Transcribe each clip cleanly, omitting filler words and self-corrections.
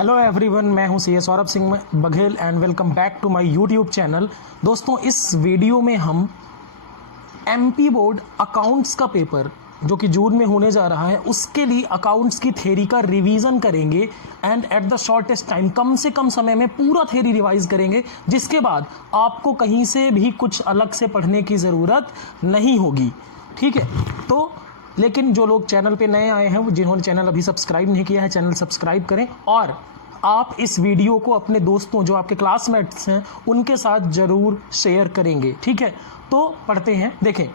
Hello everyone, मैं हूं CA Saurabh Singh Baghel and welcome back to my YouTube channel. दोस्तों, इस वीडियो में हम एमपी बोर्ड अकाउंट्स का पेपर जो कि जून में होने जा रहा है उसके लिए अकाउंट्स की थ्योरी का रिवीजन करेंगे and at the shortest time, कम से कम समय में पूरा थ्योरी रिवाइज करेंगे, जिसके बाद आपको कहीं से भी कुछ अलग से पढ़ने की ज़रूरत नहीं होगी। ठीक है, तो लेकिन जो लोग चैनल पे नए आए हैं, जिन्होंने चैनल अभी सब्सक्राइब नहीं किया है, चैनल सब्सक्राइब करें और आप इस वीडियो को अपने दोस्तों जो आपके क्लासमेट्स हैं उनके साथ ज़रूर शेयर करेंगे। ठीक है, तो पढ़ते हैं। देखें,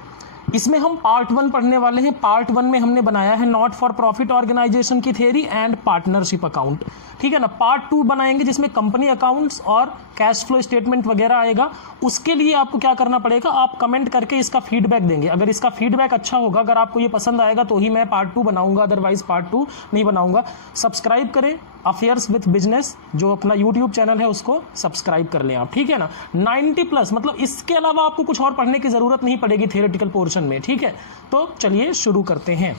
इसमें हम पार्ट 1 पढ़ने वाले हैं। पार्ट 1 में हमने बनाया है नॉट फॉर प्रॉफिट ऑर्गेनाइजेशन की थ्योरी एंड पार्टनरशिप अकाउंट। ठीक है ना। पार्ट 2 बनाएंगे जिसमें कंपनी अकाउंट्स और कैश फ्लो स्टेटमेंट वगैरह आएगा। उसके लिए आपको क्या करना पड़ेगा, आप कमेंट करके इसका फीडबैक देंगे। अगर इसका फीडबैक अच्छा होगा, अगर आपको ये पसंद आएगा तो ही मैं पार्ट 2 बनाऊंगा, अदरवाइज पार्ट 2 नहीं बनाऊंगा। सब्सक्राइब करें अफेयर्स विथ बिजनेस, जो अपना यूट्यूब चैनल है उसको सब्सक्राइब कर लें आप। ठीक है ना। 90+, मतलब इसके अलावा आपको कुछ और पढ़ने की जरूरत नहीं पड़ेगी थियोरेटिकल पोर्शन में। ठीक है, तो चलिए शुरू करते हैं।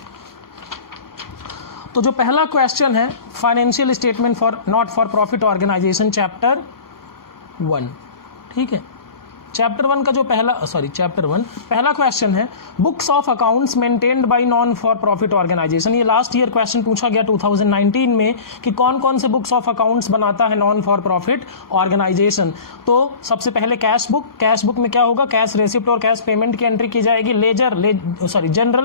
तो जो पहला क्वेश्चन है, financial statement for not for profit organisation chapter 1। ठीक है, चैप्टर 1 का जो पहला क्वेश्चन है, books of accounts maintained by non for profit organisation. ये लास्ट ईयर क्वेश्चन पूछा गया 2019 में कि कौन कौन से बुक्स ऑफ अकाउंट्स बनाता है नॉन फॉर प्रॉफिट ऑर्गेनाइजेशन। तो सबसे पहले कैश बुक में क्या होगा, कैश रेसिप्ट और कैश पेमेंट की एंट्री की जाएगी।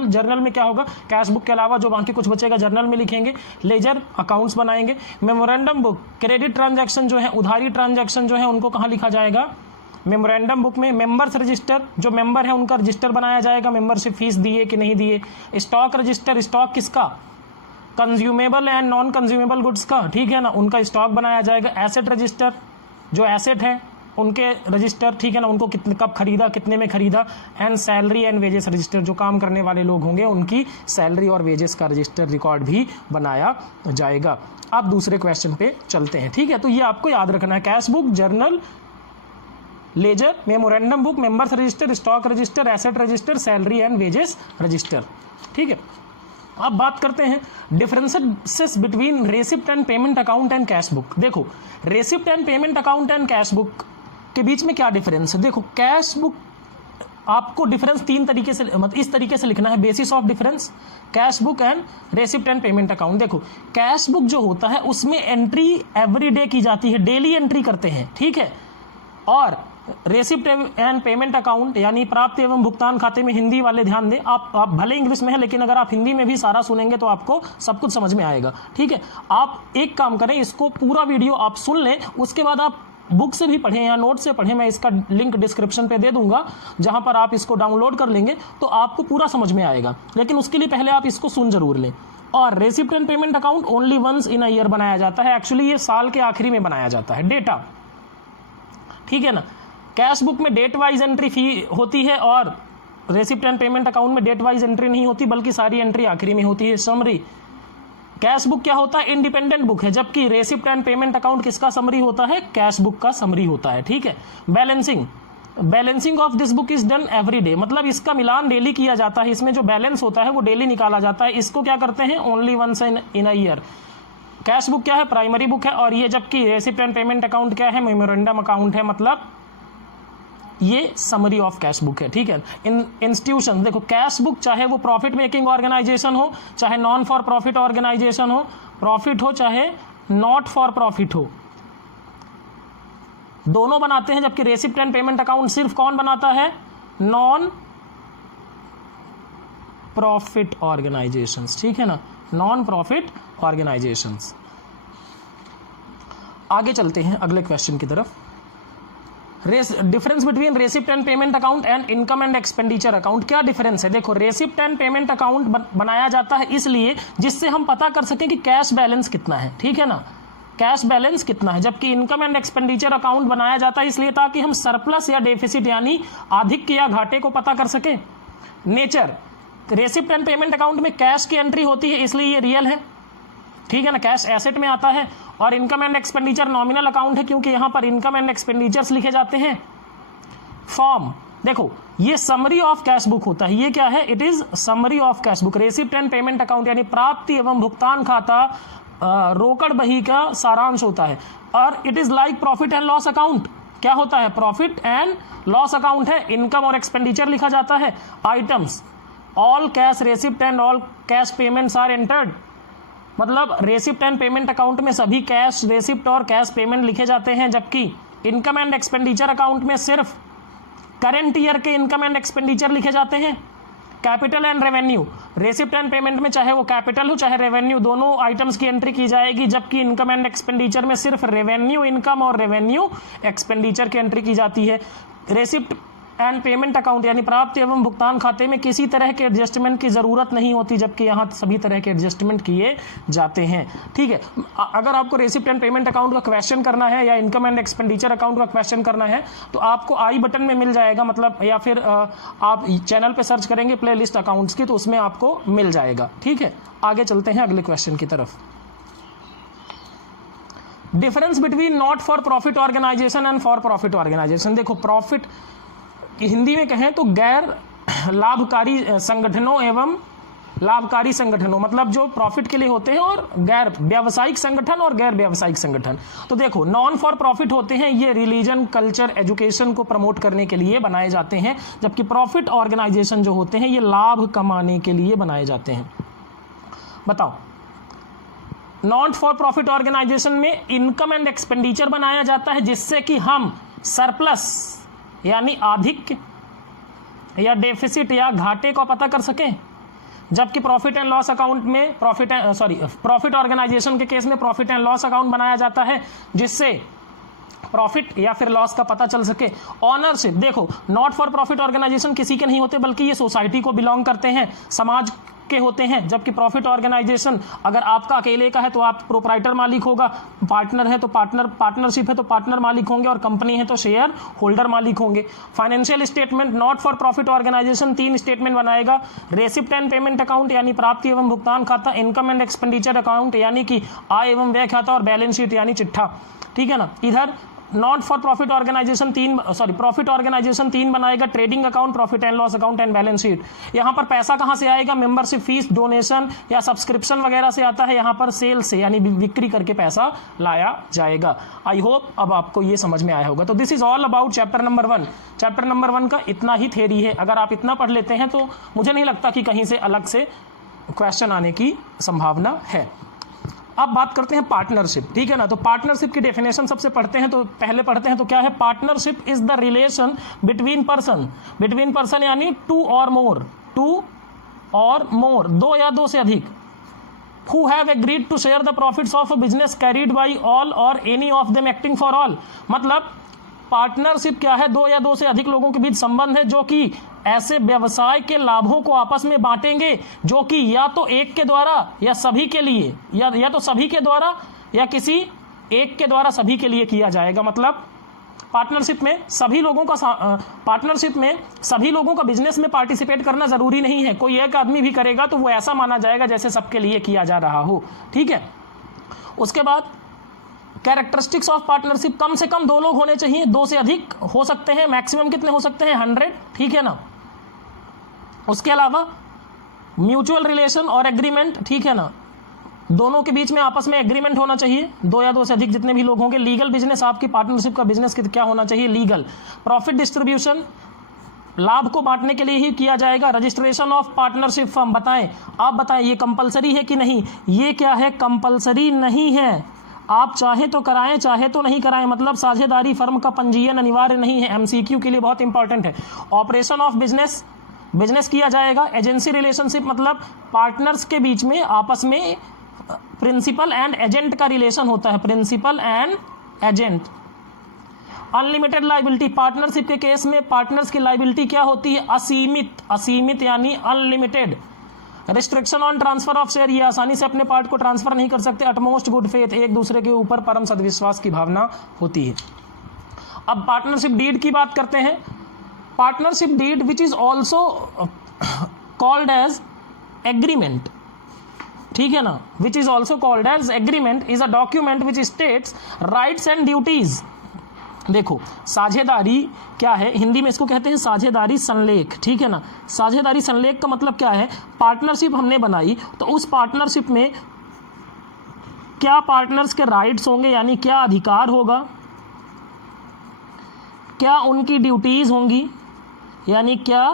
जर्नल में क्या होगा, कैश बुक के अलावा जो बाकी कुछ बचेगा जर्नल में लिखेंगे। लेजर अकाउंट्स बनाएंगे। मेमोरेंडम बुक, क्रेडिट ट्रांजैक्शन जो है, उधारी ट्रांजैक्शन जो है, उनको कहाँ लिखा जाएगा, मेमोरेंडम बुक में। मेंबर्स रजिस्टर, जो मेंबर है उनका रजिस्टर बनाया जाएगा, मेंबरशिप फीस दिए कि नहीं दिए। स्टॉक रजिस्टर, स्टॉक किसका, consumable and non consumable goods का। ठीक है ना, उनका स्टॉक बनाया जाएगा। एसेट रजिस्टर, जो एसेट है उनके रजिस्टर, ठीक है ना, उनको कितने कब खरीदा, कितने में खरीदा। And salary and wages register, जो काम करने वाले लोग होंगे उनकी सैलरी और वेजेस का रजिस्टर रिकॉर्ड भी बनाया जाएगा। अब दूसरे क्वेश्चन पे चलते हैं। ठीक है, तो ये आपको याद रखना है, cash book, journal, ledger, memorandum book, members register, stock register, asset register, salary and wages register. ठीक है, अब बात करते हैं differences between receipt and payment account and cash book. देखो, receipt and payment account and cash book के बीच में क्या डिफरेंस है। देखो, कैश बुक आपको डिफरेंस 3 तरीके से, मतलब इस तरीके से लिखना है, basis of difference, cash book and receipt and payment account. देखो, कैश बुक जो होता है उसमें एंट्री एवरी डे की जाती है, डेली एंट्री करते हैं। ठीक है, और रेसिप्ट एंड पेमेंट अकाउंट यानी प्राप्त एवं भुगतान खाते में, हिंदी वाले ध्यान दें, आप भले इंग्लिश में है लेकिन अगर आप हिंदी में भी सारा सुनेंगे तो आपको सब कुछ समझ में आएगा। ठीक है, आप एक काम करें, इसको पूरा वीडियो आप सुन लें, उसके बाद आप बुक से भी पढ़ें या नोट से पढ़ें। मैं इसका लिंक डिस्क्रिप्शन पे दे दूंगा, जहां पर आप इसको डाउनलोड कर लेंगे तो आपको पूरा समझ में आएगा। लेकिन उसके लिए पहले आप इसको सुन जरूर लें। और receipt and payment account only once in a year बनाया जाता है। एक्चुअली ये साल के आखिरी में बनाया जाता है, डेटा। ठीक है ना। कैश बुक में डेट वाइज एंट्री फी होती है और रेसिप्ट एंड पेमेंट अकाउंट में डेट वाइज एंट्री नहीं होती, बल्कि सारी एंट्री आखिरी में होती है। समरी, कैश बुक क्या होता है, इंडिपेंडेंट बुक है, जबकि रेसिप्ट एंड पेमेंट अकाउंट किसका समरी होता है, कैश बुक का समरी होता है। ठीक है, balancing of this book is done every day, मतलब इसका मिलान डेली किया जाता है। इसमें जो बैलेंस होता है वो डेली निकाला जाता है। इसको क्या करते हैं, only once in a year. Cash book क्या है, प्राइमरी बुक है, और ये जबकि रेसिप्ट एंड पेमेंट अकाउंट क्या है, मेमोरेंडम अकाउंट है, मतलब ये समरी ऑफ कैश बुक है। ठीक है, इन इंस्टीट्यूशन, देखो कैश बुक चाहे वो प्रॉफिट मेकिंग ऑर्गेनाइजेशन हो, चाहे नॉन फॉर प्रॉफिट ऑर्गेनाइजेशन हो, प्रॉफिट हो चाहे नॉट फॉर प्रॉफिट हो, दोनों बनाते हैं। जबकि रेसिप्ट एंड पेमेंट अकाउंट सिर्फ कौन बनाता है, नॉन प्रॉफिट ऑर्गेनाइजेशंस। ठीक है ना, नॉन प्रॉफिट ऑर्गेनाइजेशंस। आगे चलते हैं अगले क्वेश्चन की तरफ। Difference between receipt and payment account and income and expenditure account. क्या डिफरेंस है, देखो, रेसिप्ट एंड पेमेंट अकाउंट बनाया जाता है इसलिए जिससे हम पता कर सकें कि कैश बैलेंस कितना है। ठीक है ना, कैश बैलेंस कितना है। जबकि इनकम एंड एक्सपेंडिचर अकाउंट बनाया जाता है इसलिए ताकि हम सरप्लस या डेफिसिट यानी आधिक्य या घाटे को पता कर सकें। Nature, receipt and payment account में कैश की एंट्री होती है इसलिए ये रियल है। ठीक है ना, कैश एसेट में आता है। और income and expenditure nominal account है क्योंकि यहां पर इनकम एंड एक्सपेंडिचर्स लिखे जाते हैं। फॉर्म, देखो, ये समरी ऑफ कैश बुक होता है। ये क्या है, it is summary of cash book. Receipt and payment account यानी प्राप्ति एवं भुगतान खाता रोकड़ बही का सारांश होता है। और it is like profit and loss account. क्या होता है? प्रॉफिट एंड लॉस अकाउंट है। इनकम और एक्सपेंडिचर लिखा जाता है। Items all cash receipt and all cash payments are entered, मतलब रेसिप्ट एंड पेमेंट अकाउंट में सभी कैश रेसिप्ट और कैश पेमेंट लिखे जाते हैं, जबकि इनकम एंड एक्सपेंडिचर अकाउंट में सिर्फ करेंट ईयर के इनकम एंड एक्सपेंडिचर लिखे जाते हैं। Capital and revenue, receipt and payment में चाहे वो कैपिटल हो चाहे रेवेन्यू, दोनों आइटम्स की एंट्री की जाएगी, जबकि इनकम एंड एक्सपेंडिचर में सिर्फ रेवेन्यू इनकम और रेवेन्यू एक्सपेंडिचर की एंट्री की जाती है। रेसिप्ट एंड पेमेंट अकाउंट यानी प्राप्त एवं भुगतान खाते में किसी तरह के एडजस्टमेंट की जरूरत नहीं होती, जबकि यहाँ सभी तरह के एडजस्टमेंट किए जाते हैं। ठीक है, अगर आपको रेसिप्ट एंड पेमेंट अकाउंट का क्वेश्चन करना है या इनकम एंड एक्सपेंडिचर अकाउंट का क्वेश्चन करना है तो आपको आई बटन में मिल जाएगा, मतलब या फिर आप चैनल पे सर्च करेंगे प्लेलिस्ट अकाउंट्स की तो उसमें आपको मिल जाएगा। ठीक है, आगे चलते हैं अगले क्वेश्चन की तरफ। Difference between not for profit organisation and for profit organisation. देखो, प्रॉफिट हिंदी में कहें तो गैर लाभकारी संगठनों एवं लाभकारी संगठनों, मतलब जो प्रॉफिट के लिए होते हैं, और गैर व्यावसायिक संगठन और गैर व्यावसायिक संगठन। तो देखो, नॉन फॉर प्रॉफिट होते हैं, ये रिलीजन कल्चर एजुकेशन को प्रमोट करने के लिए बनाए जाते हैं, जबकि प्रॉफिट ऑर्गेनाइजेशन जो होते हैं ये लाभ कमाने के लिए बनाए जाते हैं। बताओ, नॉट फॉर प्रॉफिट ऑर्गेनाइजेशन में इनकम एंड एक्सपेंडिचर बनाया जाता है जिससे कि हम सरप्लस यानी आधिक्य या डेफिसिट या घाटे को पता कर सकें, जबकि प्रॉफिट एंड लॉस अकाउंट में प्रॉफिट ऑर्गेनाइजेशन के केस में प्रॉफिट एंड लॉस अकाउंट बनाया जाता है जिससे प्रॉफिट या फिर लॉस का पता चल सके। ऑनरशिप, देखो, नॉट फॉर प्रॉफिट ऑर्गेनाइजेशन किसी के नहीं होते बल्कि ये सोसाइटी को बिलोंग करते हैं, समाज के होते हैं, जबकि प्रॉफिट ऑर्गेनाइजेशन अगर आपका अकेले का है तो आप प्रोप्राइटर मालिक होगा, पार्टनर है तो पार्टनरशिप है तो पार्टनर मालिक होंगे, और कंपनी है तो शेयर होल्डर मालिक होंगे। Financial statement, not for profit organisation 3 statement बनाएगा। रेसिप्ट एंड पेमेंट अकाउंट यानी प्राप्ति एवं भुगतान खाता, इनकम एंड एक्सपेंडिचर अकाउंट यानी कि आय एवं व्यय खाता, और बैलेंस शीट यानी चिट्ठा। ठीक है ना। इधर not for profit organisation profit organisation 3 बनाएगा, trading account, profit and loss account and balance sheet. यहाँ पर पैसा कहाँ से आएगा? मेंबरशिप फीस, डोनेशन या सब्सक्रिप्शन वगैरह से आता है, यहाँ पर सेल से यानी बिक्री करके पैसा लाया जाएगा। आई होप अब आपको ये समझ में आया होगा। तो this is all about chapter number 1। Chapter number 1 का इतना ही थ्योरी है। अगर आप इतना पढ़ लेते हैं तो मुझे नहीं लगता कि कहीं से अलग से क्वेश्चन आने की संभावना है। अब बात करते हैं पार्टनरशिप। ठीक है ना। तो पार्टनरशिप की डेफिनेशन सबसे पढ़ते हैं तो क्या है? Partnership is the relation between person यानी टू और मोर, दो या दो से अधिक, who have agreed to share the profits of a business carried by all or any of them acting for all। मतलब पार्टनरशिप क्या है? दो या दो से अधिक लोगों के बीच संबंध है जो कि ऐसे व्यवसाय के लाभों को आपस में बांटेंगे जो कि या तो एक के द्वारा या सभी के लिए या तो सभी के द्वारा या किसी एक के द्वारा सभी के लिए किया जाएगा। मतलब पार्टनरशिप में सभी लोगों का बिजनेस में पार्टिसिपेट करना जरूरी नहीं है। कोई एक आदमी भी करेगा तो वो ऐसा माना जाएगा जैसे सबके लिए किया जा रहा हो। ठीक है। उसके बाद कैरेक्टरिस्टिक्स ऑफ पार्टनरशिप, कम से कम 2 लोग होने चाहिए, 2 से अधिक हो सकते हैं, मैक्सिमम कितने हो सकते हैं? 100। ठीक है ना। उसके अलावा म्यूचुअल रिलेशन और एग्रीमेंट। ठीक है ना। दोनों के बीच में आपस में एग्रीमेंट होना चाहिए, 2 या 2 से अधिक जितने भी लोग होंगे। लीगल बिजनेस, आपकी पार्टनरशिप का बिजनेस क्या होना चाहिए? लीगल। प्रॉफिट डिस्ट्रीब्यूशन, लाभ को बांटने के लिए ही किया जाएगा। रजिस्ट्रेशन ऑफ पार्टनरशिप फर्म, आप बताएं ये कंपलसरी है कि नहीं? ये क्या है? कंपलसरी नहीं है। आप चाहे तो कराएं चाहे तो नहीं कराएं। मतलब साझेदारी फर्म का पंजीयन अनिवार्य नहीं है। एमसीक्यू के लिए बहुत इंपॉर्टेंट है। ऑपरेशन ऑफ बिजनेस किया जाएगा। एजेंसी रिलेशनशिप, मतलब पार्टनर्स के बीच में आपस में प्रिंसिपल एंड एजेंट का रिलेशन होता है। Principal and agent. Unlimited liability, partnership के केस में पार्टनर्स की लाइबिलिटी क्या होती है? असीमित यानी unlimited. Restriction on transfer of share, ये आसानी से अपने पार्ट को ट्रांसफर नहीं कर सकते। अटमोस्ट गुड फेथ, एक दूसरे के ऊपर परम सद्विश्वास की भावना होती है। अब पार्टनरशिप डीड की बात करते हैं। Partnership deed which is also called as agreement. ठीक है ना। Which is also called as agreement is a document which states rights and duties. देखो, साझेदारी क्या है? हिंदी में इसको कहते हैं साझेदारी संलेख। ठीक है ना। साझेदारी संलेख का मतलब क्या है? पार्टनरशिप हमने बनाई तो उस पार्टनरशिप में क्या पार्टनर्स के राइट्स होंगे, यानी क्या अधिकार होगा, क्या उनकी ड्यूटीज होंगी, यानी क्या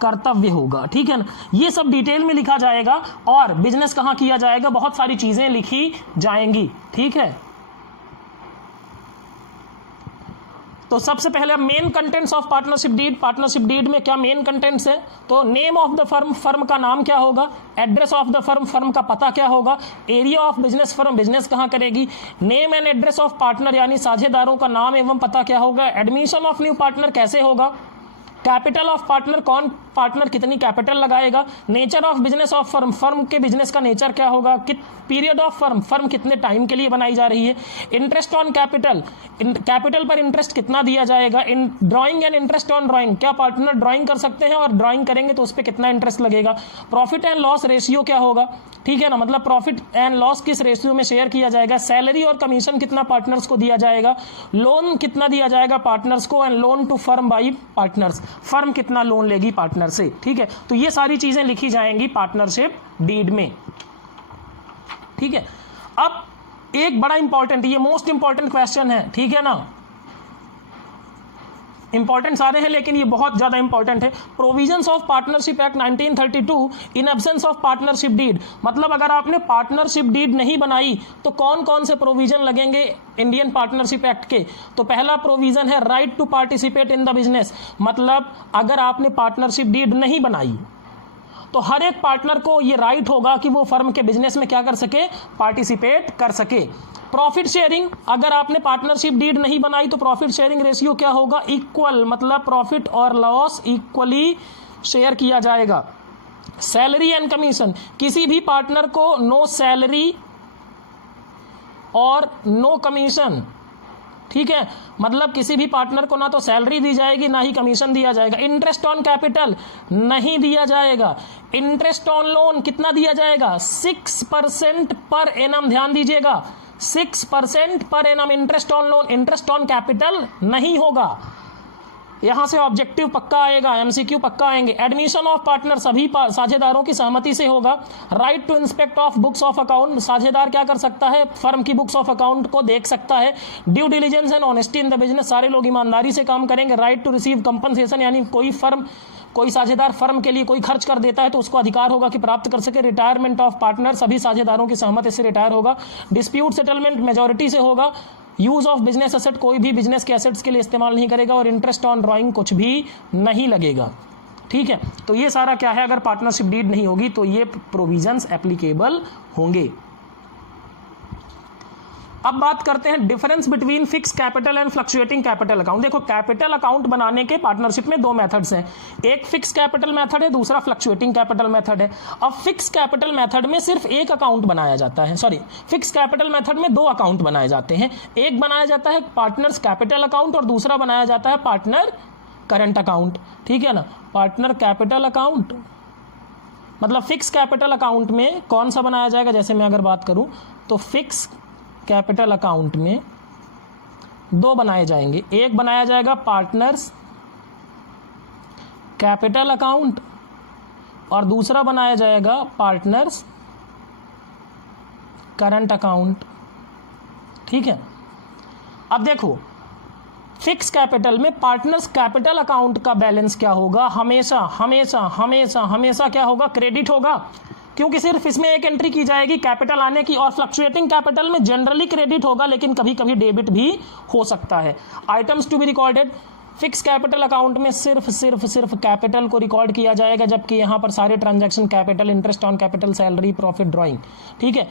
कर्तव्य होगा। ठीक है ना, ये सब डिटेल में लिखा जाएगा और बिजनेस कहाँ किया जाएगा, बहुत सारी चीजें लिखी जाएंगी। ठीक है, तो सबसे पहले main contents of partnership deed. Partnership deed में क्या मेन कंटेंट्स है, तो name of the firm, firm का नाम क्या होगा, address of the firm, firm का पता क्या होगा, area of business, firm business कहाँ करेगी, name and address of partner यानी साझेदारों का नाम एवं पता क्या होगा, एडमिशन ऑफ न्यू पार्टनर कैसे होगा, कैपिटल ऑफ पार्टनर, कौन पार्टनर कितनी कैपिटल लगाएगा, nature of business of firm, firm के बिजनेस का नेचर क्या होगा, पीरियड ऑफ फर्म, फर्म कितने टाइम के लिए बनाई जा रही है, इंटरेस्ट ऑन कैपिटल, कैपिटल पर इंटरेस्ट कितना दिया जाएगा, in drawing and interest on drawing, क्या पार्टनर ड्राइंग कर सकते हैं और ड्राइंग करेंगे तो उस पर कितना इंटरेस्ट लगेगा, प्रॉफिट एंड लॉस रेशियो क्या होगा। ठीक है ना, मतलब प्रॉफिट एंड लॉस किस रेशियो में शेयर किया जाएगा, सैलरी और कमीशन कितना पार्टनर्स को दिया जाएगा, लोन कितना दिया जाएगा पार्टनर्स को, and loan to firm by partners, firm कितना लोन लेगी पार्टनर से। ठीक है, तो ये सारी चीजें लिखी जाएंगी पार्टनरशिप डीड में। ठीक है, अब एक बड़ा इंपॉर्टेंट, ये मोस्ट इंपॉर्टेंट क्वेश्चन है। ठीक है ना, इंपॉर्टेंट सारे हैं लेकिन ये बहुत ज्यादा इंपॉर्टेंट है। Provisions of partnership act 1932 in absence of partnership deed, मतलब अगर आपने पार्टनरशिप डीड नहीं बनाई तो कौन कौन से प्रोविजन लगेंगे इंडियन पार्टनरशिप एक्ट के। तो पहला प्रोविजन है right to participate in the business, मतलब अगर आपने पार्टनरशिप डीड नहीं बनाई तो हर एक पार्टनर को ये राइट होगा कि वो फर्म के बिजनेस में क्या कर सके, पार्टिसिपेट कर सके। प्रॉफिट शेयरिंग, अगर आपने पार्टनरशिप डीड नहीं बनाई तो प्रॉफिट शेयरिंग रेशियो क्या होगा, इक्वल, मतलब प्रॉफिट और लॉस इक्वली शेयर किया जाएगा। सैलरी एंड कमीशन, किसी भी पार्टनर को नो सैलरी और नो कमीशन। ठीक है, मतलब किसी भी पार्टनर को ना तो सैलरी दी जाएगी ना ही कमीशन दिया जाएगा। इंटरेस्ट ऑन कैपिटल नहीं दिया जाएगा। इंटरेस्ट ऑन लोन कितना दिया जाएगा, 6% पर एनम, ध्यान दीजिएगा 6% per annum interest on loan, interest on capital नहीं होगा। यहां से ऑब्जेक्टिव पक्का आएगा, एमसीक्यू पक्का आएंगे। एडमिशन ऑफ पार्टनर सभी साझेदारों की सहमति से होगा। Right to inspect of books of account, साझेदार क्या कर सकता है, फर्म की बुक्स ऑफ अकाउंट को देख सकता है। Due diligence and honesty in the business, सारे लोग ईमानदारी से काम करेंगे। राइट टू रिसीव कंपनसेशन, यानी कोई साझेदार फर्म के लिए कोई खर्च कर देता है तो उसको अधिकार होगा कि प्राप्त कर सके। रिटायरमेंट ऑफ पार्टनर, सभी साझेदारों की सहमति से रिटायर होगा। डिस्प्यूट सेटलमेंट मेजॉरिटी से होगा। यूज ऑफ बिजनेस एसेट, कोई भी बिजनेस के एसेट्स के लिए इस्तेमाल नहीं करेगा। और इंटरेस्ट ऑन ड्राइंग कुछ भी नहीं लगेगा। ठीक है, तो ये सारा क्या है, अगर पार्टनरशिप डीड नहीं होगी तो ये प्रोविजंस एप्लीकेबल होंगे। अब बात करते हैं difference between fix capital and fluctuating capital account. देखो, कैपिटल अकाउंट बनाने के पार्टनरशिप में दो मेथड्स हैं, एक फिक्स कैपिटल मेथड है, दूसरा फ्लक्चुएटिंग कैपिटल मेथड है। अब फिक्स कैपिटल मेथड में सिर्फ एक अकाउंट बनाया जाता है, फिक्स कैपिटल मेथड में दो अकाउंट बनाए जाते हैं। एक बनाया जाता है पार्टनर्स कैपिटल अकाउंट और दूसरा बनाया जाता है पार्टनर करंट अकाउंट। ठीक है ना, पार्टनर कैपिटल अकाउंट मतलब फिक्स कैपिटल अकाउंट में कौन सा बनाया जाएगा, जैसे मैं अगर बात करूं तो फिक्स कैपिटल अकाउंट में दो बनाए जाएंगे। एक बनाया जाएगा पार्टनर्स कैपिटल अकाउंट और दूसरा बनाया जाएगा पार्टनर्स करंट अकाउंट। ठीक है, अब देखो फिक्स कैपिटल में पार्टनर्स कैपिटल अकाउंट का बैलेंस क्या होगा, हमेशा हमेशा हमेशा हमेशा क्या होगा, क्रेडिट होगा, क्योंकि सिर्फ इसमें एक एंट्री की जाएगी कैपिटल आने की। और फ्लक्चुएटिंग कैपिटल में जनरली क्रेडिट होगा लेकिन कभी कभी डेबिट भी हो सकता है। Items to be recorded, fix capital account में सिर्फ कैपिटल को रिकॉर्ड किया जाएगा, जबकि यहां पर सारे transaction capital, interest on capital, salary, profit, drawing. ठीक है,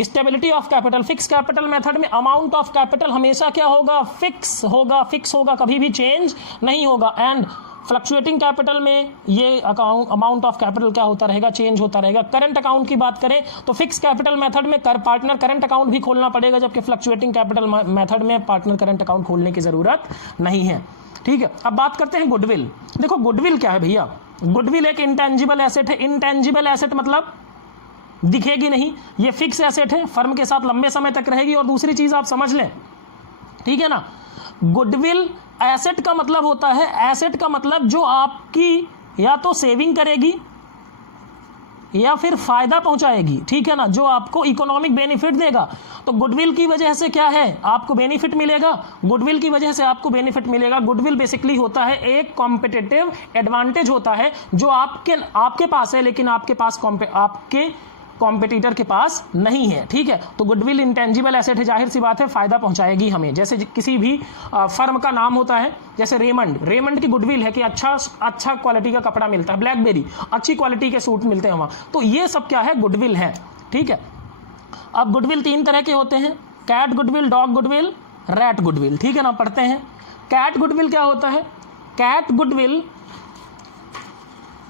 stability of capital, fix capital method में अमाउंट ऑफ कैपिटल हमेशा क्या होगा, फिक्स होगा, कभी भी चेंज नहीं होगा। एंड फ्लक्चुएटिंग कैपिटल में ये अमाउंट ऑफ कैपिटल क्या होता रहेगा, चेंज होता रहेगा। करंट अकाउंट की बात करें तो फिक्स कैपिटल मेथड में पार्टनर करंट अकाउंट भी खोलना पड़ेगा, जबकि फ्लक्चुएटिंग कैपिटल मेथड में पार्टनर करंट अकाउंट खोलने की जरूरत नहीं है। ठीक है, अब बात करते हैं गुडविल। देखो गुडविल क्या है भैया, गुडविल एक इंटेंजिबल एसेट है। इंटेंजिबल एसेट मतलब दिखेगी नहीं, ये फिक्स एसेट है, फर्म के साथ लंबे समय तक रहेगी। और दूसरी चीज आप समझ लें, ठीक है ना, गुडविल एसेट का मतलब होता है, एसेट का मतलब जो आपकी या तो सेविंग करेगी या फिर फायदा पहुंचाएगी, ठीक है ना, जो आपको इकोनॉमिक बेनिफिट देगा। तो गुडविल की वजह से क्या है, आपको बेनिफिट मिलेगा, गुडविल की वजह से आपको बेनिफिट मिलेगा। गुडविल बेसिकली होता है एक कॉम्पिटिटिव एडवांटेज होता है जो आपके पास है, लेकिन आपके कॉम्पिटिटर के पास नहीं है, ठीक है। तो गुडविल इंटेंजिबल एसेट है, जाहिर सी बात है फायदा पहुंचाएगी हमें। जैसे किसी भी फर्म का नाम होता है, जैसे रेमंड की गुडविल है कि अच्छा क्वालिटी का कपड़ा मिलता है, ब्लैकबेरी अच्छी क्वालिटी के सूट मिलते हैं वहां, तो ये सब क्या है, गुडविल है, ठीक है। अब गुडविल 3 तरह के होते हैं, cat goodwill, dog goodwill, rat goodwill, ठीक है ना। पढ़ते हैं कैट गुडविल क्या होता है। कैट गुडविल,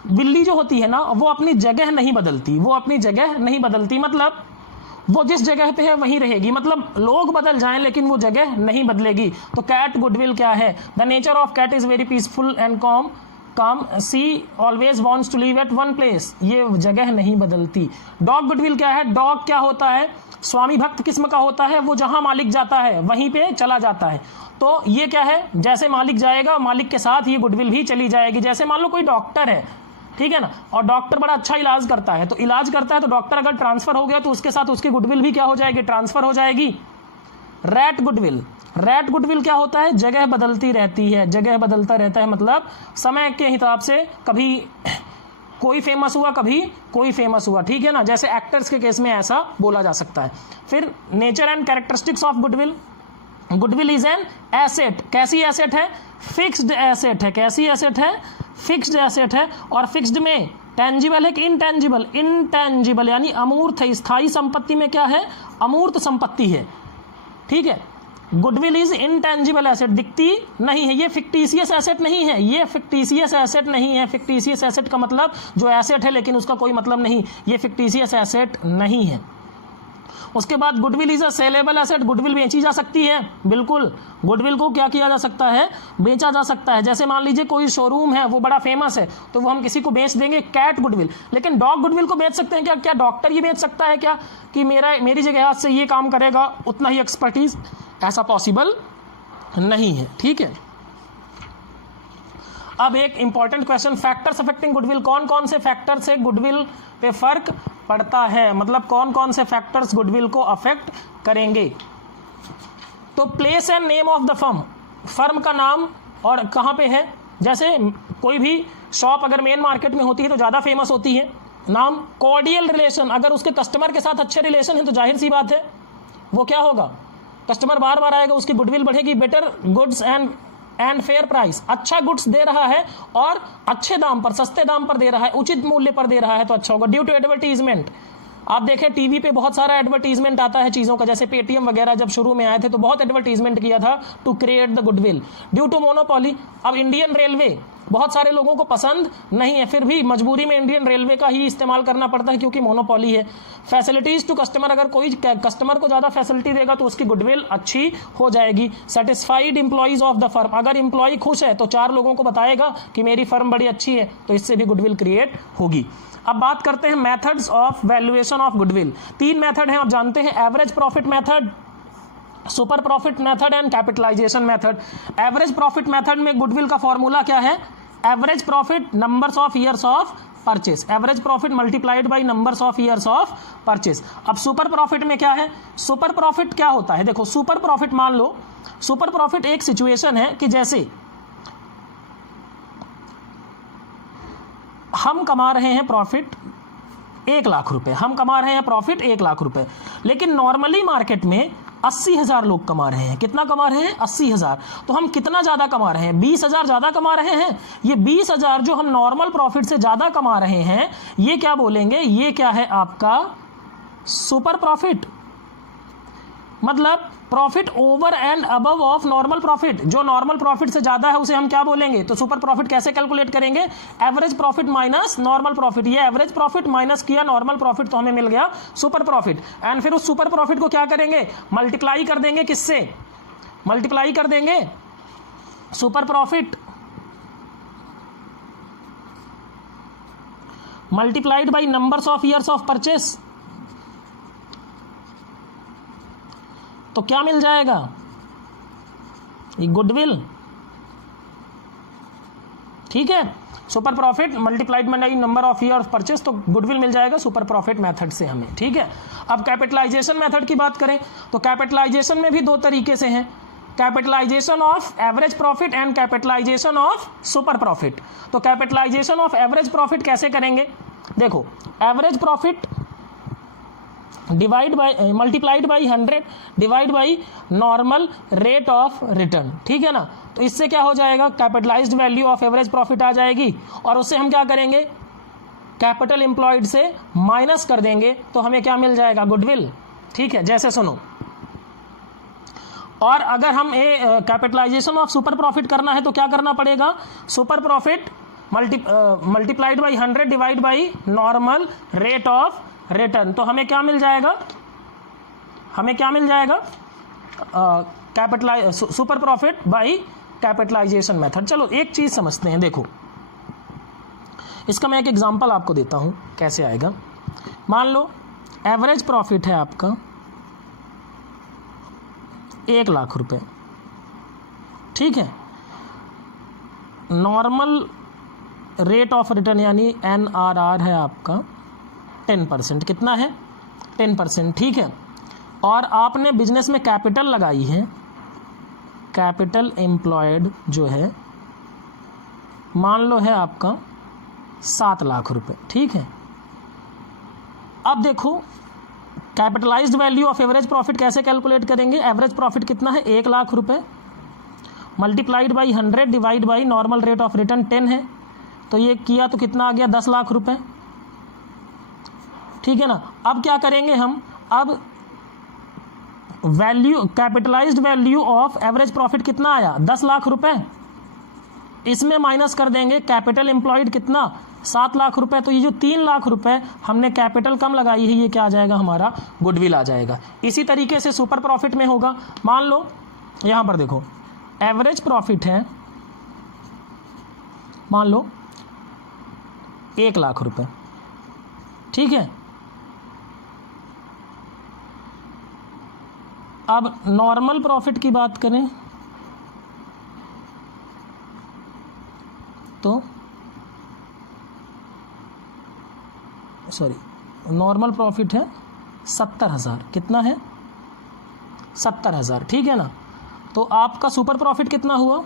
बिल्ली जो होती है ना वो अपनी जगह नहीं बदलती, मतलब वो जिस जगह पे है वहीं रहेगी, मतलब लोग बदल जाएं लेकिन वो जगह नहीं बदलेगी। तो कैट गुडविल क्या है, the nature of cat is very peaceful and calm, she always wants to live at one place, ये जगह नहीं बदलती। डॉग गुडविल क्या है, डॉग क्या होता है, स्वामी भक्त किस्म का होता है, वो जहां मालिक जाता है वहीं पे चला जाता है। तो ये क्या है, जैसे मालिक जाएगा मालिक के साथ ये गुडविल भी चली जाएगी। जैसे मान लो कोई डॉक्टर है, ठीक है ना, और डॉक्टर बड़ा अच्छा इलाज करता है, तो डॉक्टर अगर ट्रांसफर हो गया तो उसके साथ उसकी गुडविल भी क्या हो जाएगी, ट्रांसफर हो जाएगी। रैट गुडविल क्या होता है, जगह बदलती रहती है, जगह बदलता रहता है, मतलब समय के हिसाब से कभी कोई फेमस हुआ कभी कोई फेमस हुआ, ठीक है ना। जैसे एक्टर्स के केस में ऐसा बोला जा सकता है। फिर nature and characteristics of goodwill, goodwill is an asset, कैसी एसेट है, फिक्स्ड एसेट है, कैसी एसेट है, फिक्स्ड एसेट है। और फिक्स्ड में टेंजिबल है कि इनटेंजिबल, इनटेंजिबल यानी अमूर्त है। स्थायी संपत्ति में क्या है, अमूर्त संपत्ति है, ठीक है। गुडविल इज इनटेंजिबल एसेट, दिखती नहीं है, ये फिक्टिशियस एसेट नहीं है, ये फिक्टिशियस एसेट नहीं है। फिक्टिशियस एसेट का मतलब जो एसेट है लेकिन उसका कोई मतलब नहीं, ये फिक्टिशियस एसेट नहीं है। उसके बाद goodwill is a saleable asset, goodwill बेची जा सकती है, बिल्कुल गुडविल को क्या किया जा सकता है, बेचा जा सकता है। जैसे मान लीजिए कोई शोरूम है वो बड़ा फेमस है तो वो हम किसी को बेच देंगे, कैट गुडविल। लेकिन डॉग गुडविल को बेच सकते हैं क्या, क्या डॉक्टर ये बेच सकता है क्या कि मेरी जगह आज से ये काम करेगा, उतना ही एक्सपर्टीज, ऐसा पॉसिबल नहीं है, ठीक है। अब एक important question, factors affecting goodwill, कौन कौन से फैक्टर से गुडविल पे फर्क पड़ता है, मतलब कौन कौन से फैक्टर्स गुडविल को अफेक्ट करेंगे। तो place and name of the firm का नाम और कहाँ पे है। जैसे कोई भी शॉप अगर मेन मार्केट में होती है तो ज़्यादा फेमस होती है, नाम। कॉर्डियल रिलेशन, अगर उसके कस्टमर के साथ अच्छे रिलेशन है तो जाहिर सी बात है वो क्या होगा, कस्टमर बार बार आएगा, उसकी गुडविल बढ़ेगी। Better goods and fair price, अच्छा गुड्स दे रहा है और अच्छे दाम पर, सस्ते दाम पर दे रहा है, उचित मूल्य पर दे रहा है तो अच्छा होगा। ड्यू टू एडवर्टीजमेंट, आप देखें टीवी पे बहुत सारा एडवर्टीजमेंट आता है चीज़ों का, जैसे पेटीएम वगैरह जब शुरू में आए थे तो बहुत एडवर्टीजमेंट किया था to create the goodwill. Due to monopoly, अब इंडियन रेलवे बहुत सारे लोगों को पसंद नहीं है, फिर भी मजबूरी में इंडियन रेलवे का ही इस्तेमाल करना पड़ता है क्योंकि मोनोपोली है। फैसिलिटीज टू कस्टमर, अगर कोई कस्टमर को ज़्यादा फैसिलिटी देगा तो उसकी गुडविल अच्छी हो जाएगी। Satisfied employees of the firm, अगर एम्प्लॉय खुश है तो 4 लोगों को बताएगा कि मेरी फर्म बड़ी अच्छी है, तो इससे भी गुडविल क्रिएट होगी। अब बात करते हैं methods of valuation of goodwill. 3 method हैं, आप जानते हैं, average profit method, super profit method and capitalisation method. Average profit method में गुडविल का फॉर्मूला क्या है, average profit numbers of years of purchase, average profit multiplied by numbers of years of purchase. अब super profit में क्या है, super profit क्या होता है, देखो सुपर प्रॉफिट, मान लो सुपर प्रॉफिट एक सिचुएशन है कि जैसे हम कमा रहे हैं प्रॉफिट 1 लाख रुपए, हम कमा रहे हैं प्रॉफिट 1 लाख रुपए, लेकिन नॉर्मली मार्केट में 80,000 लोग कमा रहे हैं। कितना कमा रहे हैं, 80,000। तो हम कितना ज़्यादा कमा रहे हैं, 20,000 ज़्यादा कमा रहे हैं। ये 20,000 जो हम नॉर्मल प्रॉफिट से ज़्यादा कमा रहे हैं, ये क्या बोलेंगे, ये क्या है आपका सुपर प्रॉफिट, मतलब profit over and above of normal profit. जो नॉर्मल प्रॉफिट से ज़्यादा है उसे हम क्या बोलेंगे, तो सुपर प्रॉफिट कैसे कैलकुलेट करेंगे, average profit minus normal profit. ये एवरेज प्रॉफिट माइनस किया नॉर्मल प्रॉफिट तो हमें मिल गया सुपर प्रॉफिट। एंड फिर उस सुपर प्रॉफिट को क्या करेंगे, मल्टीप्लाई कर देंगे, किससे, मल्टीप्लाई कर देंगे super profit multiplied by numbers of years of purchase. तो क्या मिल जाएगा, ये गुडविल ठीक है, super profit multiplied by number of year of purchase, तो गुडविल मिल जाएगा सुपर प्रॉफिट मेथड से हमें। ठीक है, अब कैपिटलाइजेशन मेथड की बात करें तो कैपिटलाइजेशन में भी दो तरीके से हैं, capitalization of average profit and capitalization of super profit. तो कैपिटलाइजेशन ऑफ एवरेज प्रॉफिट कैसे करेंगे, देखो average profit divide by multiplied by 100 divide by normal rate of return. ठीक है ना, तो इससे क्या हो जाएगा, capitalized value of average profit आ जाएगी और उससे हम क्या करेंगे, कैपिटल एम्प्लॉयड से माइनस कर देंगे तो हमें क्या मिल जाएगा, गुडविल। ठीक है, जैसे सुनो, और अगर हम कैपिटलाइजेशन ऑफ सुपर प्रॉफिट करना है तो क्या करना पड़ेगा, super profit multiplied by 100 divide by normal rate of return, तो हमें क्या मिल जाएगा, हमें क्या मिल जाएगा, super profit by capitalisation method. चलो एक चीज समझते हैं, देखो इसका मैं एक एग्जांपल आपको देता हूं कैसे आएगा। मान लो एवरेज प्रॉफिट है आपका 1 लाख रुपए, ठीक है, नॉर्मल रेट ऑफ रिटर्न यानी NRR है आपका 10%, कितना है 10%, ठीक है, और आपने बिजनेस में कैपिटल लगाई है, कैपिटल एम्प्लॉयड जो है मान लो है आपका 7 लाख रुपए, ठीक है। अब देखो capitalised value of average profit कैसे कैलकुलेट करेंगे, एवरेज प्रॉफिट कितना है 1 लाख रुपए multiplied by 100 divide by normal rate of return 10 है, तो ये किया तो कितना आ गया 10 लाख रुपए, ठीक है ना। अब क्या करेंगे हम, अब value capitalised value of average profit कितना आया 10 लाख रुपए, इसमें माइनस कर देंगे कैपिटल एम्प्लॉयड कितना 7 लाख रुपए, तो ये जो 3 लाख रुपए हमने कैपिटल कम लगाई है ये क्या आ जाएगा, हमारा गुडविल आ जाएगा। इसी तरीके से सुपर प्रॉफिट में होगा, मान लो यहां पर देखो एवरेज प्रॉफिट है मान लो 1 लाख रुपए, ठीक है, अब नॉर्मल प्रॉफिट की बात करें तो नॉर्मल प्रॉफिट है 70,000, कितना है 70,000, ठीक है ना। तो आपका सुपर प्रॉफिट कितना हुआ,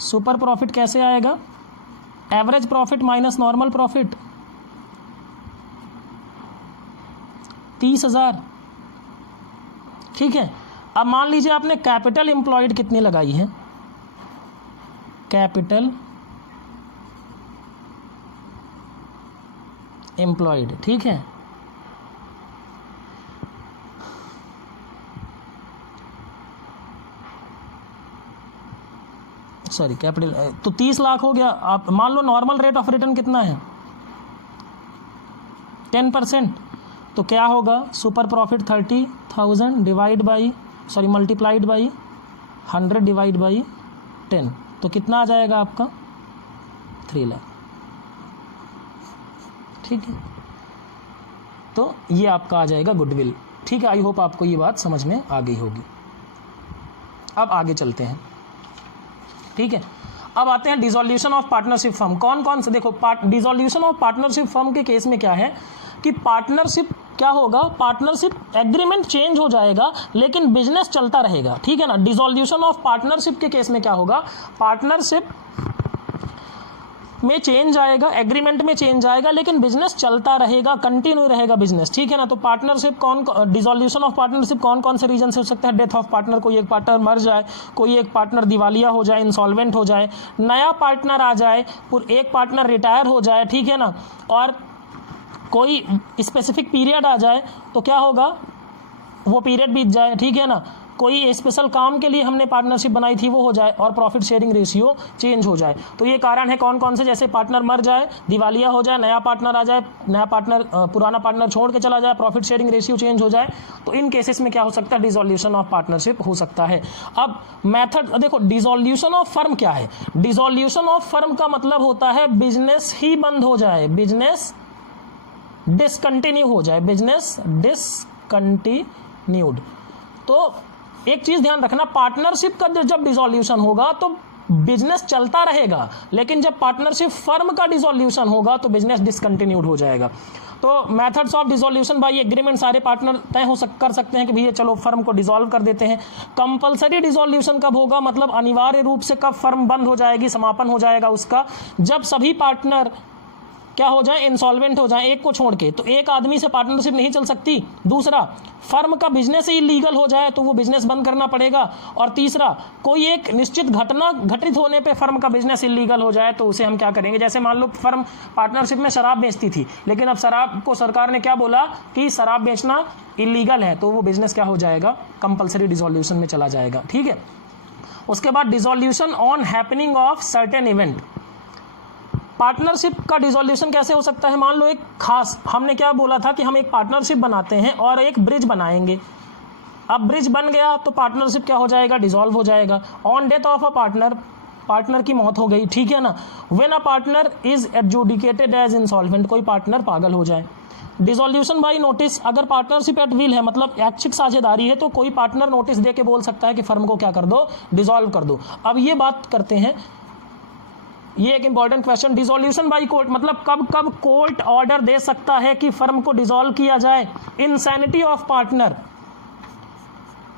सुपर प्रॉफिट कैसे आएगा, average profit minus normal profit 30,000, ठीक है। अब मान लीजिए आपने कैपिटल एम्प्लॉयड कितनी लगाई है, कैपिटल एम्प्लॉयड, ठीक है, सॉरी कैपिटल, तो 30 लाख हो गया। आप मान लो नॉर्मल रेट ऑफ रिटर्न कितना है 10%, तो क्या होगा super profit 30,000 divide by multiplied by 100 divide by 10, तो कितना आ जाएगा आपका 3 लाख, ठीक है। तो ये आपका आ जाएगा गुडविल, ठीक है। आई होप आपको ये बात समझ में आ गई होगी। अब आगे चलते हैं, ठीक है। अब आते हैं डिसॉल्यूशन ऑफ पार्टनरशिप फर्म, कौन कौन से, देखो डिसॉल्यूशन ऑफ पार्टनरशिप फर्म के केस में क्या है कि पार्टनरशिप क्या होगा, पार्टनरशिप एग्रीमेंट चेंज हो जाएगा लेकिन बिजनेस चलता रहेगा, ठीक है ना। डिसॉल्यूशन ऑफ पार्टनरशिप के केस में क्या होगा, पार्टनरशिप में चेंज आएगा, एग्रीमेंट में चेंज आएगा लेकिन बिजनेस चलता रहेगा, कंटिन्यू रहेगा बिजनेस, ठीक है ना। तो पार्टनरशिप डिसॉल्यूशन ऑफ पार्टनरशिप कौन कौन से रीजन से हो सकता है, डेथ ऑफ पार्टनर, कोई एक पार्टनर मर जाए, कोई एक पार्टनर दिवालिया हो जाए, इंसॉल्वेंट हो जाए, नया पार्टनर आ जाए, एक पार्टनर रिटायर हो जाए, ठीक है ना, और कोई स्पेसिफिक पीरियड आ जाए तो क्या होगा, वो पीरियड बीत जाए, ठीक है ना, कोई स्पेशल काम के लिए हमने पार्टनरशिप बनाई थी वो हो जाए, और प्रॉफिट शेयरिंग रेशियो चेंज हो जाए। तो ये कारण है कौन कौन से, जैसे पार्टनर मर जाए, दिवालिया हो जाए, नया पार्टनर आ जाए, नया पार्टनर पुराना पार्टनर छोड़ के चला जाए, प्रॉफिट शेयरिंग रेशियो चेंज हो जाए, तो इन केसेस में क्या हो सकता है, डिसॉल्यूशन ऑफ पार्टनरशिप हो सकता है। अब मेथड देखो, डिसॉल्यूशन ऑफ फर्म क्या है, डिसॉल्यूशन ऑफ फर्म का मतलब होता है बिजनेस ही बंद हो जाए, बिजनेस डिसकंटिन्यू हो जाए, बिजनेस डिसकंटिन्यूड। तो एक चीज ध्यान रखना, पार्टनरशिप का जब डिसॉल्यूशन होगा तो बिजनेस चलता रहेगा, लेकिन जब पार्टनरशिप फर्म का डिसोल्यूशन होगा तो बिजनेस डिसकंटिन्यूड हो जाएगा। तो methods of dissolution by agreement, सारे पार्टनर तय कर सकते हैं कि भैया चलो फर्म को डिसॉल्व कर देते हैं। कंपलसरी डिसोल्यूशन कब होगा, मतलब अनिवार्य रूप से कब फर्म बंद हो जाएगी, समापन हो जाएगा उसका, जब सभी पार्टनर क्या हो जाए, इंसॉल्वेंट हो जाए एक को छोड़ के। तो एक आदमी से पार्टनरशिप नहीं चल सकती। दूसरा, फर्म का बिजनेस ही इलीगल हो जाए तो वो बिजनेस बंद करना पड़ेगा। और तीसरा, कोई एक निश्चित घटना घटित होने पे फर्म का बिजनेस इलीगल हो जाए तो उसे हम क्या करेंगे, जैसे मान लो फर्म पार्टनरशिप में शराब बेचती थी, लेकिन अब शराब को सरकार ने क्या बोला कि शराब बेचना इलीगल है, तो वो बिजनेस क्या हो जाएगा, कंपलसरी डिसोल्यूशन में चला जाएगा। ठीक है। उसके बाद dissolution on happening of certain event. Partnership का डिसोल्यूशन कैसे हो सकता है, मान लो एक खास, हमने क्या बोला था कि हम एक पार्टनरशिप बनाते हैं और एक ब्रिज बनाएंगे। अब ब्रिज बन गया तो पार्टनरशिप क्या हो जाएगा, डिसॉल्व हो जाएगा। On death of a partner, partner की मौत हो गई, ठीक है ना। When a partner is adjudicated as insolvent, कोई पार्टनर पागल हो जाए। डिसोल्यूशन बाय नोटिस, अगर पार्टनरशिप एट विल है, मतलब ऐच्छिक साझेदारी है, तो कोई पार्टनर नोटिस दे के बोल सकता है कि फर्म को क्या कर दो, डिसॉल्व कर दो। अब ये बात करते हैं, ये एक important question, dissolution by court, मतलब कब कब कोर्ट ऑर्डर दे सकता है कि फर्म को डिसॉल्व किया जाए। इंसैनिटी ऑफ पार्टनर,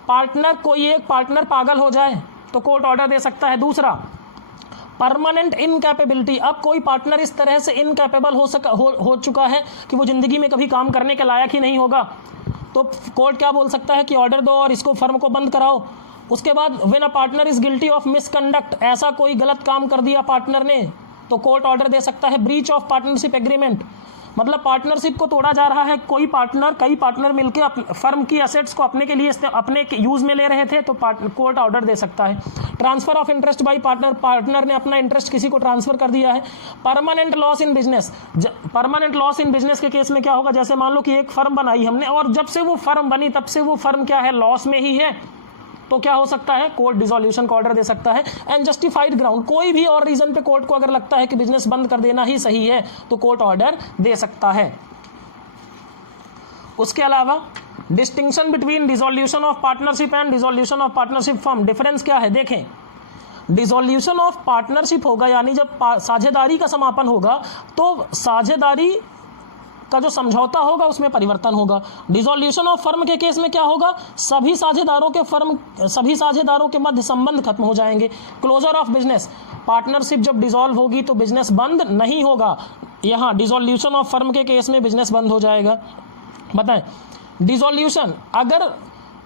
पार्टनर, कोई एक पार्टनर पागल हो जाए तो कोर्ट ऑर्डर दे सकता है। दूसरा, परमानेंट इनकैपेबिलिटी, अब कोई पार्टनर इस तरह से इनकैपेबल हो चुका है कि वो जिंदगी में कभी काम करने के लायक ही नहीं होगा, तो कोर्ट क्या बोल सकता है कि ऑर्डर दो और इसको फर्म को बंद कराओ। उसके बाद when a partner is guilty of misconduct, ऐसा कोई गलत काम कर दिया पार्टनर ने तो कोर्ट ऑर्डर दे सकता है। ब्रीच ऑफ पार्टनरशिप एग्रीमेंट, मतलब पार्टनरशिप को तोड़ा जा रहा है, कोई पार्टनर, कई पार्टनर मिलकर फर्म की एसेट्स को अपने के लिए अपने यूज में ले रहे थे तो कोर्ट ऑर्डर दे सकता है। Transfer of interest by partner, partner ने अपना इंटरेस्ट किसी को ट्रांसफर कर दिया है। Permanent loss in business, permanent loss in business के केस में क्या होगा, जैसे मान लो कि एक फर्म बनाई हमने और जब से वो फर्म बनी तब से वो फर्म क्या है, लॉस में ही है, तो क्या हो सकता है, कोर्ट डिसोल्यूशन का ऑर्डर दे सकता है। एंड जस्टिफाइड ग्राउंड, कोई भी और रीजन पे कोर्ट को अगर लगता है कि बिजनेस बंद कर देना ही सही है तो कोर्ट ऑर्डर दे सकता है। उसके अलावा distinction between dissolution of partnership and dissolution of partnership firm, difference क्या है देखें। डिसोल्यूशन ऑफ पार्टनरशिप होगा यानी जब साझेदारी का समापन होगा तो साझेदारी का जो समझौता होगा उसमें परिवर्तन होगा। डिसोल्यूशन ऑफ फर्म के केस में क्या होगा, सभी साझेदारों के मध्य संबंध खत्म हो जाएंगे। क्लोजर ऑफ बिजनेस, पार्टनरशिप जब डिसॉल्व होगी तो बिजनेस बंद नहीं होगा, यहाँ डिसोल्यूशन ऑफ फर्म के केस में बिजनेस बंद हो जाएगा। बताएं, डिसोल्यूशन, अगर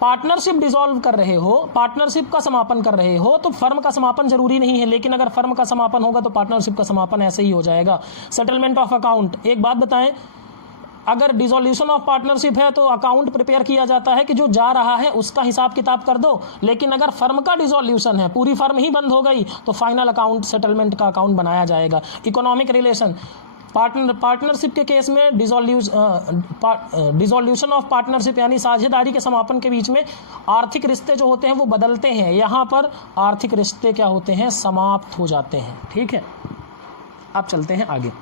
पार्टनरशिप डिसॉल्व कर रहे हो, पार्टनरशिप का समापन कर रहे हो तो फर्म का समापन जरूरी नहीं है, लेकिन अगर फर्म का समापन होगा तो पार्टनरशिप का समापन ऐसे ही हो जाएगा। सेटलमेंट ऑफ अकाउंट, एक बात बताएं, अगर डिसोल्यूशन ऑफ पार्टनरशिप है तो अकाउंट प्रिपेयर किया जाता है कि जो जा रहा है उसका हिसाब किताब कर दो, लेकिन अगर फर्म का डिसोल्यूशन है, पूरी फर्म ही बंद हो गई तो फाइनल अकाउंट, सेटलमेंट का अकाउंट बनाया जाएगा। इकोनॉमिक रिलेशन, पार्टनरशिप के केस में डिसोल्यूशन ऑफ पार्टनरशिप यानी साझेदारी के समापन के बीच में आर्थिक रिश्ते जो होते हैं वो बदलते हैं, यहाँ पर आर्थिक रिश्ते क्या होते हैं, समाप्त हो जाते हैं। ठीक है, अब चलते हैं आगे।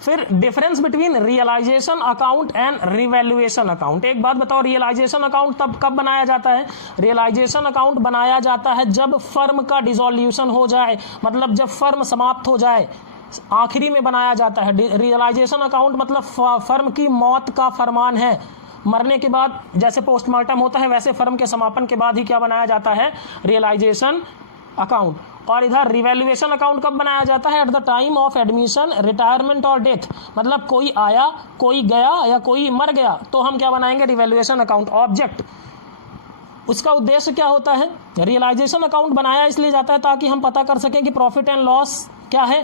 फिर difference between realisation account and revaluation account. एक बात बताओ, रियलाइजेशन अकाउंट तब कब बनाया जाता है, रियलाइजेशन अकाउंट बनाया जाता है जब फर्म का डिसोल्यूशन हो जाए, मतलब जब फर्म समाप्त हो जाए, आखिरी में बनाया जाता है। रियलाइजेशन अकाउंट मतलब फर्म की मौत का फरमान है, मरने के बाद जैसे पोस्टमार्टम होता है वैसे फर्म के समापन के बाद ही क्या बनाया जाता है, रियलाइजेशन अकाउंट। और इधर रिवैल्यूएशन अकाउंट कब बनाया जाता है, at the time of admission, retirement और डेथ, मतलब कोई आया, कोई गया या कोई मर गया तो हम क्या बनाएंगे, रिवैल्यूएशन अकाउंट। ऑब्जेक्ट, उसका उद्देश्य क्या होता है, रियलाइजेशन अकाउंट बनाया इसलिए जाता है ताकि हम पता कर सकें कि प्रॉफिट एंड लॉस क्या है।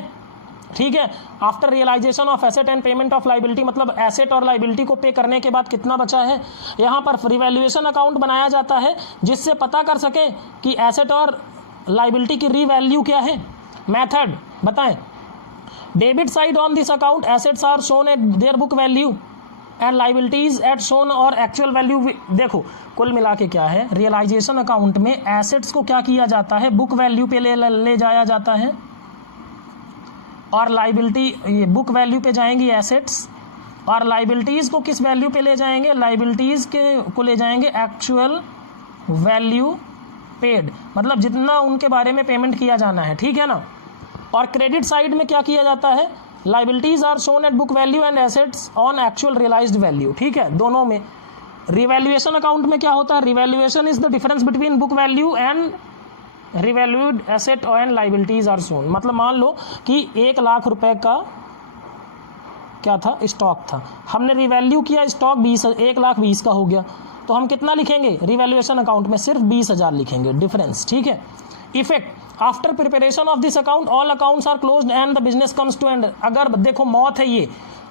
ठीक है, after realisation of asset and payment of liability, मतलब एसेट और लाइबिलिटी को पे करने के बाद कितना बचा है। यहाँ पर रिवैल्यूएशन अकाउंट बनाया जाता है जिससे पता कर सके कि एसेट और लाइबिलिटी की रीवैल्यू क्या है। मेथड बताएं, debit side on this account assets are shown at their book value and liabilities at shown और एक्चुअल वैल्यू। देखो कुल मिला के क्या है, रियलाइजेशन अकाउंट में एसेट्स को क्या किया जाता है, बुक वैल्यू पे ले जाया जाता है, और लाइबिलिटी, ये बुक वैल्यू पे जाएंगी एसेट्स, और लाइबिलिटीज को किस वैल्यू पे ले जाएंगे, लाइबिलिटीज के को ले जाएंगे एक्चुअल वैल्यू पेड, मतलब जितना उनके बारे में पेमेंट किया जाना है, ठीक है ना। और क्रेडिट साइड में क्या किया जाता है, liabilities are shown at book value and assets on actual realised value, ठीक है, दोनों में। रिवैल्यूएशन अकाउंट में क्या होता है, revaluation is the difference between book value and revalued asset and liabilities are shown. मतलब मान लो कि 1 लाख रुपए का क्या था, स्टॉक था, हमने रिवैल्यू किया स्टॉक 1,20,000 का हो गया, तो हम कितना लिखेंगे रिवैल्यूएशन अकाउंट में, सिर्फ 20,000 लिखेंगे, डिफरेंस, ठीक है। Effect after preparation of this account all accounts are closed and the business comes to end. अगर देखो मौत है, ये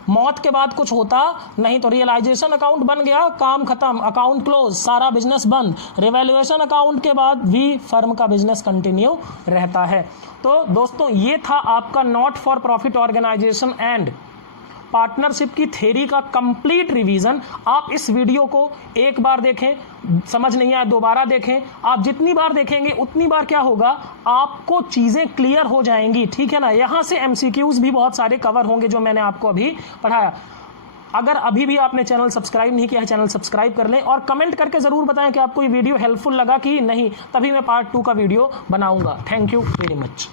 मौत के बाद कुछ होता नहीं तो रियलाइजेशन अकाउंट बन गया, काम खत्म, अकाउंट क्लोज, सारा बिजनेस बंद। रिवैल्यूएशन अकाउंट के बाद भी फर्म का बिजनेस कंटिन्यू रहता है। तो दोस्तों ये था आपका not for profit organisation and partnership की थ्योरी का कंप्लीट रिवीजन। आप इस वीडियो को एक बार देखें, समझ नहीं आया दोबारा देखें, आप जितनी बार देखेंगे उतनी बार क्या होगा, आपको चीजें क्लियर हो जाएंगी, ठीक है ना। यहां से एमसीक्यूज भी बहुत सारे कवर होंगे जो मैंने आपको अभी पढ़ाया। अगर अभी भी आपने चैनल सब्सक्राइब नहीं किया है, चैनल सब्सक्राइब कर लें और कमेंट करके जरूर बताएं कि आपको ये वीडियो हेल्पफुल लगा कि नहीं, तभी मैं पार्ट 2 का वीडियो बनाऊंगा। Thank you very much.